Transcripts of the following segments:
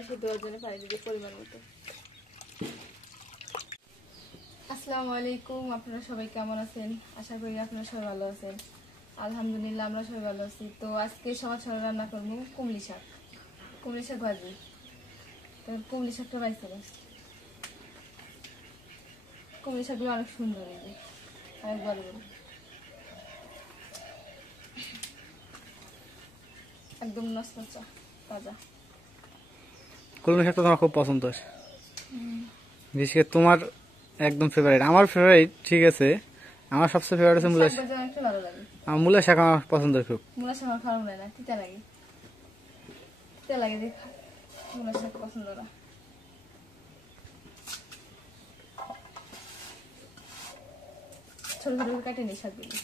কাল্লা সিদ্ধ হওয়ার জন্য পানি দিতে পরিমাণ মতো। আসসালামু আলাইকুম, আপনারা সবাই কেমন আছেন? আশা করি আপনারা সবাই ভালো আছেন। আলহামদুলিল্লাহ আমরা সবাই ভালো আছি। তো আজকে সকাল সকাল রান্না করবো কুমড়ি শাক ভাজি। তো কুমড়ি শাকটা পাইছে না, কুমড়ি শাকগুলো অনেক সুন্দর, এই যে অনেক বড় বড়, একদম নচনচা তাজা। কলমি শাকটা তোমার খুব পছন্দ, বিশেষ করে তোমার একদম ফেভারিট। আমার ফেভারিট ঠিক আছে, আমার সবচেয়ে ফেভারিট আছে মূলা শাক। আমার মূলা শাক আমার পছন্দ খুব। মূলা শাক আমার খারাপ লাগে না, তিতা লাগে, তিতা লাগে দেখে মূলা শাক পছন্দ না। ছোট ছোট করে কাটে নিই শাকগুলো।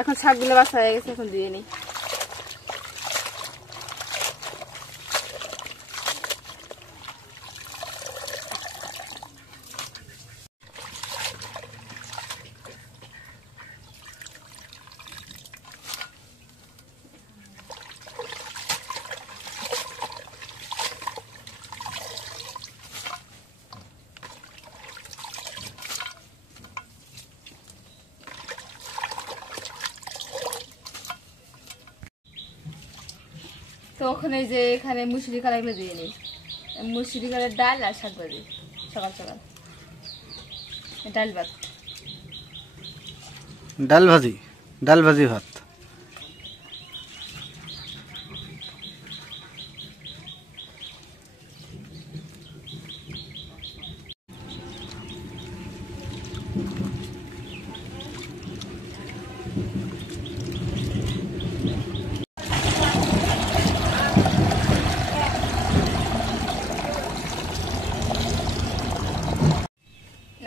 এখন শাকগুলো বাছা হয়ে গেছে, এখন দিয়ে নিই। তো ওখানে যে এখানে মুসুরি কালাগুলো দিয়ে নিই, মুসুরি কালার ডাল আর শাক ভাজি সকাল সকাল, ডাল ভাত, ডাল ভাজি ভাত।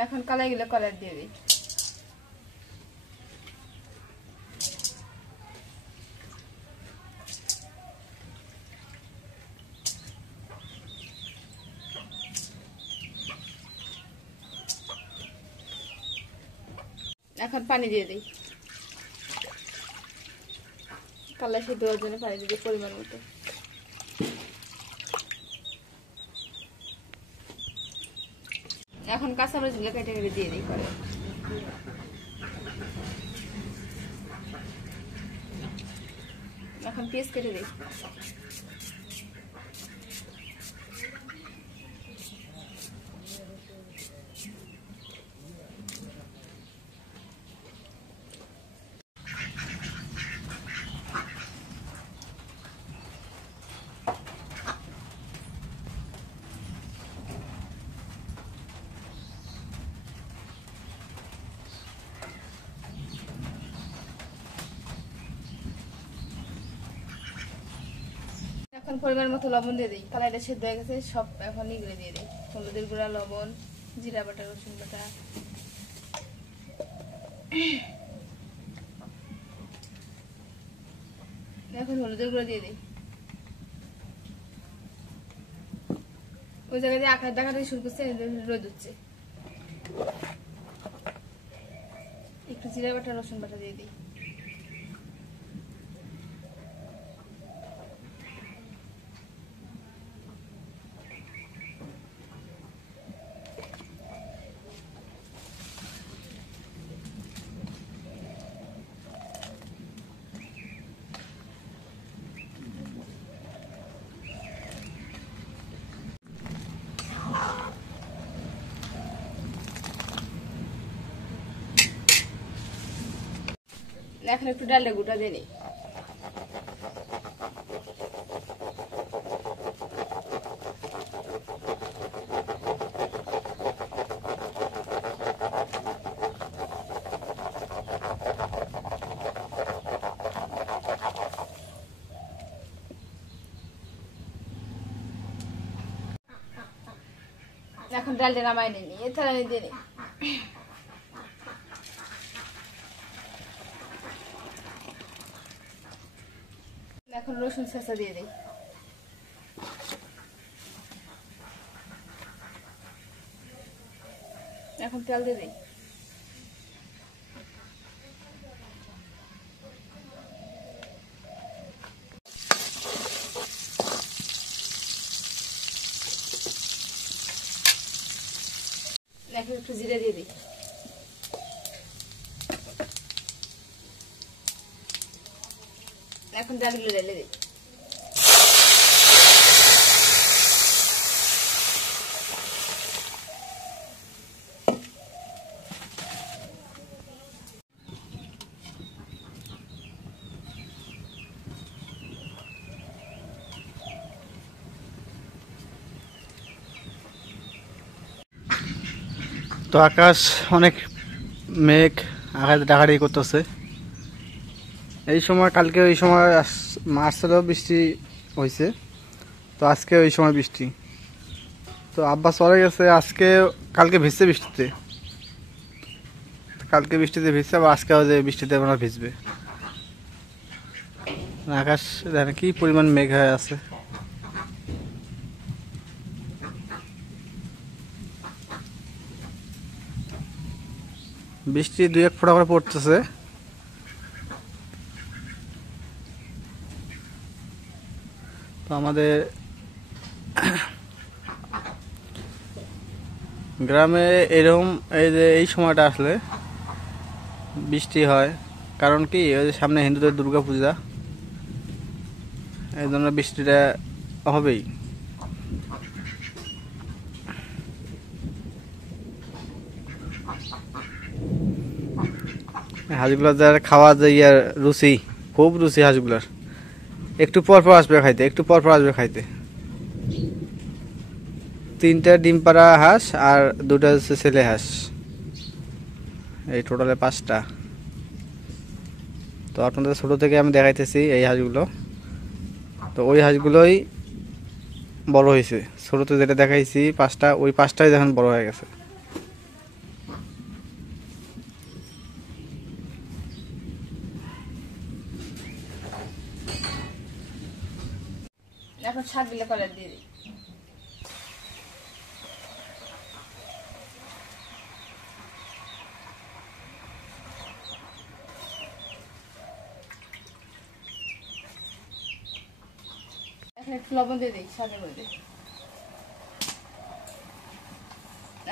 এখন কালাইগুলো কালার দিয়ে দিই। এখন পানি দিয়ে দিই, কাল্লা সিদ্ধ হওয়ার জন্য পানি দিয়ে দিই পরিমাণ মতো। এখন কাঁচামরিচগুলো কেটে কেটে দিয়ে দিই পরে। এখন পেঁয়াজ কেটে দিই। এখন পরিমাণ মতো লবণ দিয়ে দিই, কালাইটা সেদ্ধ হয়ে গেছে সব। এখন এগুলো দিয়ে দিই, হলুদের গুঁড়া, লবণ, জিরা বাটা, রসুন বাটা, এখন হলুদের গুঁড়া দিয়ে দিই। ওই জায়গায় দিয়ে আকার ডাকাটা শুরু করছে, রোদ উঠছে। একটু জিরা বাটা, রসুন বাটা দিয়ে দিই। এখন একটু ডালটা গুঁটা দিয়ে নিই। এখন ডালটা নামাই নিই, এছাড়া দিয়ে নিই। এখন রসুন ছেঁচা দিয়ে দিই। এখন তেল দিয়ে দিই। এখন একটু জিরে দিয়ে দিই। এখন ডালগুলো ঢেলে দিই। তো আকাশ অনেক মেঘ, আকাশ ডাকাডাকি করতেছে। এই সময় কালকে ওই সময় মার্চেও বৃষ্টি হয়েছে, তো আজকে ওই সময় বৃষ্টি। তো আব্বা চলে গেছে, আজকে কালকে ভিজছে বৃষ্টিতে, কালকে বৃষ্টিতে ভিজছে, আবার আজকে যে বৃষ্টিতে আমরা ভিজবে। আকাশ দেখেন কি পরিমাণ মেঘ হয়ে আছে। বৃষ্টি 2-1 ফোঁটা করে পড়তেছে। তো আমাদের গ্রামে এরকম এই যে এই সময়টা আসলে বৃষ্টি হয়, কারণ কি ওই যে সামনে হিন্দুদের দুর্গা পূজা, এই জন্য বৃষ্টিটা হবেই। হাঁসগুলোর যারা খাওয়া যায় ইয়ার রুচি, খুব রুচি হাঁসগুলার। একটু পর পর আসবে খাইতে, একটু পর পর আসবে খাইতে। 3টা ডিম পাড়া হাঁস আর 2টা হচ্ছে ছেলে হাঁস, এই টোটালে 5টা। তো আপনাদের ছোট থেকে আমি দেখাইতেছি এই হাঁসগুলো। তো ওই হাঁসগুলোই বড় হয়েছে, ছোটতে যেটা দেখাইছি 5টা, ওই 5টাই এখন বড় হয়ে গেছে। এখন শাকগুলো কলার দিয়ে দিই। এখন একটু লবণ দিয়ে দিই শাকের মধ্যে।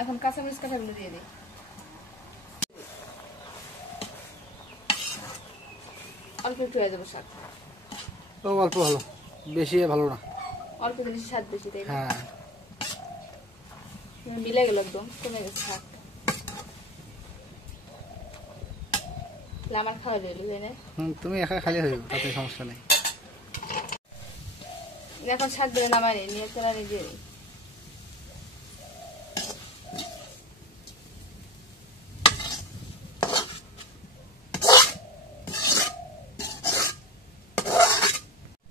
এখন কাঁচামরিচ কাঁচাগুলো দিয়ে দিই। অল্প একটু হয়ে যাবে শাক। অল্প ভালো, বেশি ভালো না। অল্প জিনিস স্বাদ বেশি, তাই না? হ্যাঁ, মিলে গেল, একদম কমে গেছে শাক। আমার খাওয়া রইল, তাই না? তুমি একা খালি হয়ে যাবে, তাতে সমস্যা নেই। এখন শাক দিলে নামাই নিয়ে তেলা দিয়ে দিই।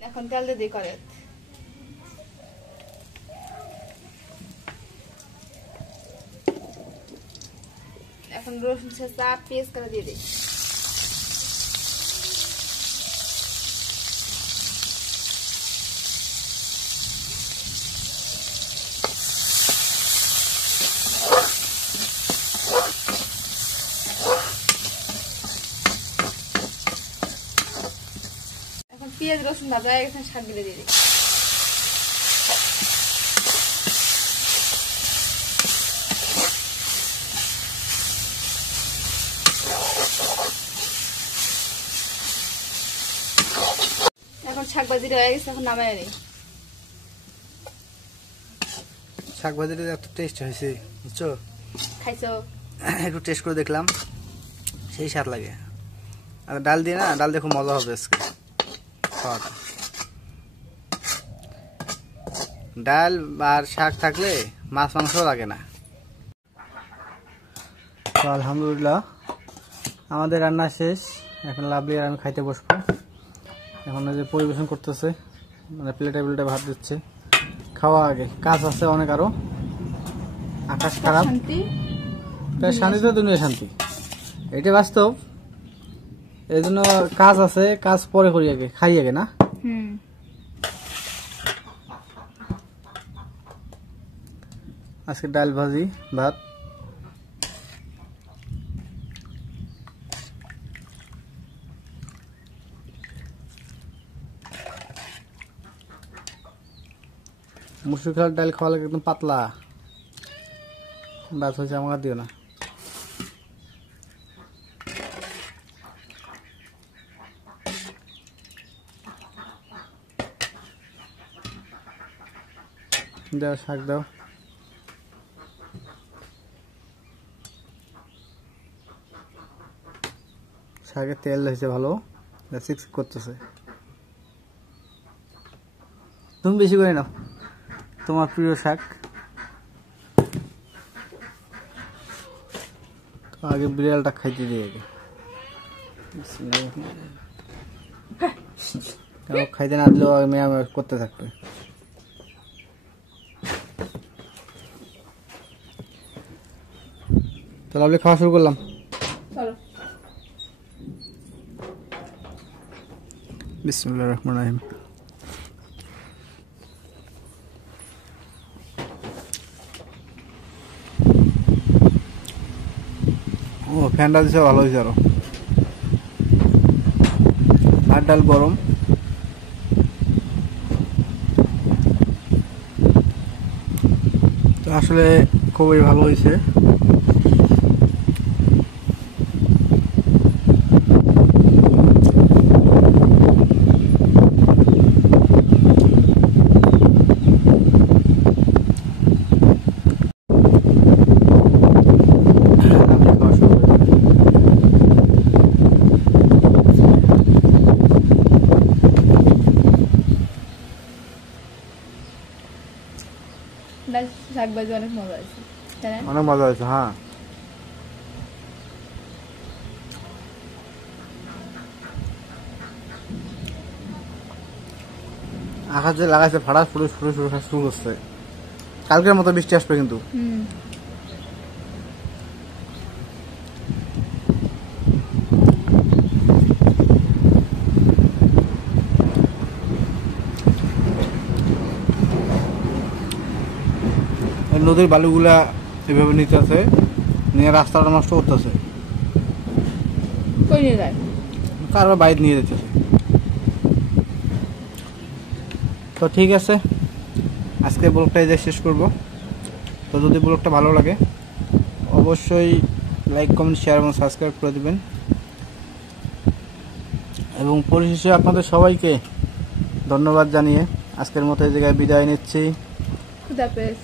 এখন তেল দিয়ে দিই করে। এখন রসুন ছেঁচা পেস্ট করে দিয়ে দিই। এখন পেঁয়াজ রসুন ভাজা হয়ে গেছে, শাকগুলো দিয়ে দিই। এখন শাক ভাজিটা হয়ে গেছে, এখন নামাই নিই। শাক ভাজিটা এত টেস্ট হয়েছে, বুঝছো? খাইছো? একটু টেস্ট করে দেখলাম, সেই স্বাদ লাগে। সেই স্বাদ লাগে। এখন শাক ভাজিটা নামাই নিই। এখন তেল দিয়ে দিই। এখন শাক ভাজিটা হয়ে গেছে, এখন নামাই নিই। শাক ভাজিটা এত টেস্ট হয়েছে, বুঝছো? একটু টেস্ট করে দেখলাম, সেই স্বাদ লাগে। আর ডাল দিয়ে না, ডাল দিয়ে খুব মজা হবে আজকে খাওয়াটা। ডাল আর শাক থাকলে মাছ মাংস লাগে না। তো আলহামদুলিল্লাহ আমাদের রান্না শেষ, এখন লাভলি আর আমি খাইতে বসবো। এখন যে পরিবেশন করতেছে, মানে প্লেটে প্লেটে ভাত দিচ্ছে। খাওয়া আগে, কাজ আছে অনেক আরো। আকাশ খারাপ, শান্তি তো দুনিয়া শান্তি, এটা বাস্তব। এই জন্য কাজ আছে, কাজ পরে করি আগে, খাই আগে না। আজকে ডাল ভাজি ভাত। মুসুর খাওয়ার ডাল খাওয়া লাগে একদম পাতলা, বাস হয়েছে। আমাকে দিও না। দাও শাক দাও। শাকে তেল হয়েছে ভালো, সিক্স করতেছে। তুমি বেশি করে নাও, তোমার প্রিয় শাক। আগে বিড়ালটা খাইতে দিয়ে আগে, খাইতে না দিলেও মেয়ে করতে থাকবে। তাহলে আপনি খাওয়া শুরু করলাম। বিসমিল্লাহির রহমানির রহিম। ও ফ্যানটা দিছে ভালো হয়েছে আরো। ভাত ডাল গরম। তো আসলে খুবই ভালো হয়েছে। শাক ভাজি অনেক মজা হয়েছে, অনেক মজা হয়েছে। হ্যাঁ, আকাশ যে লাগাইছে ফাড়া ফুড়ে ফুড়ে শুরু করছে। কালকের মতো বৃষ্টি আসবে কিন্তু। নদীর বালুগুলা এভাবে নিতে আছে, নিয়ে রাস্তাটা নষ্ট করতেছে। কারোর বাইরে নিয়ে যেতেছে। তো ঠিক আছে, আজকে ব্লগটা এই যে শেষ করব। তো যদি ব্লগটা ভালো লাগে অবশ্যই লাইক কমেন্ট শেয়ার এবং সাবস্ক্রাইব করে দিবেন। এবং পরিশেষে আপনাদের সবাইকে ধন্যবাদ জানিয়ে আজকের মতো এই জায়গায় বিদায় নিচ্ছি। খুদাহাফেজ।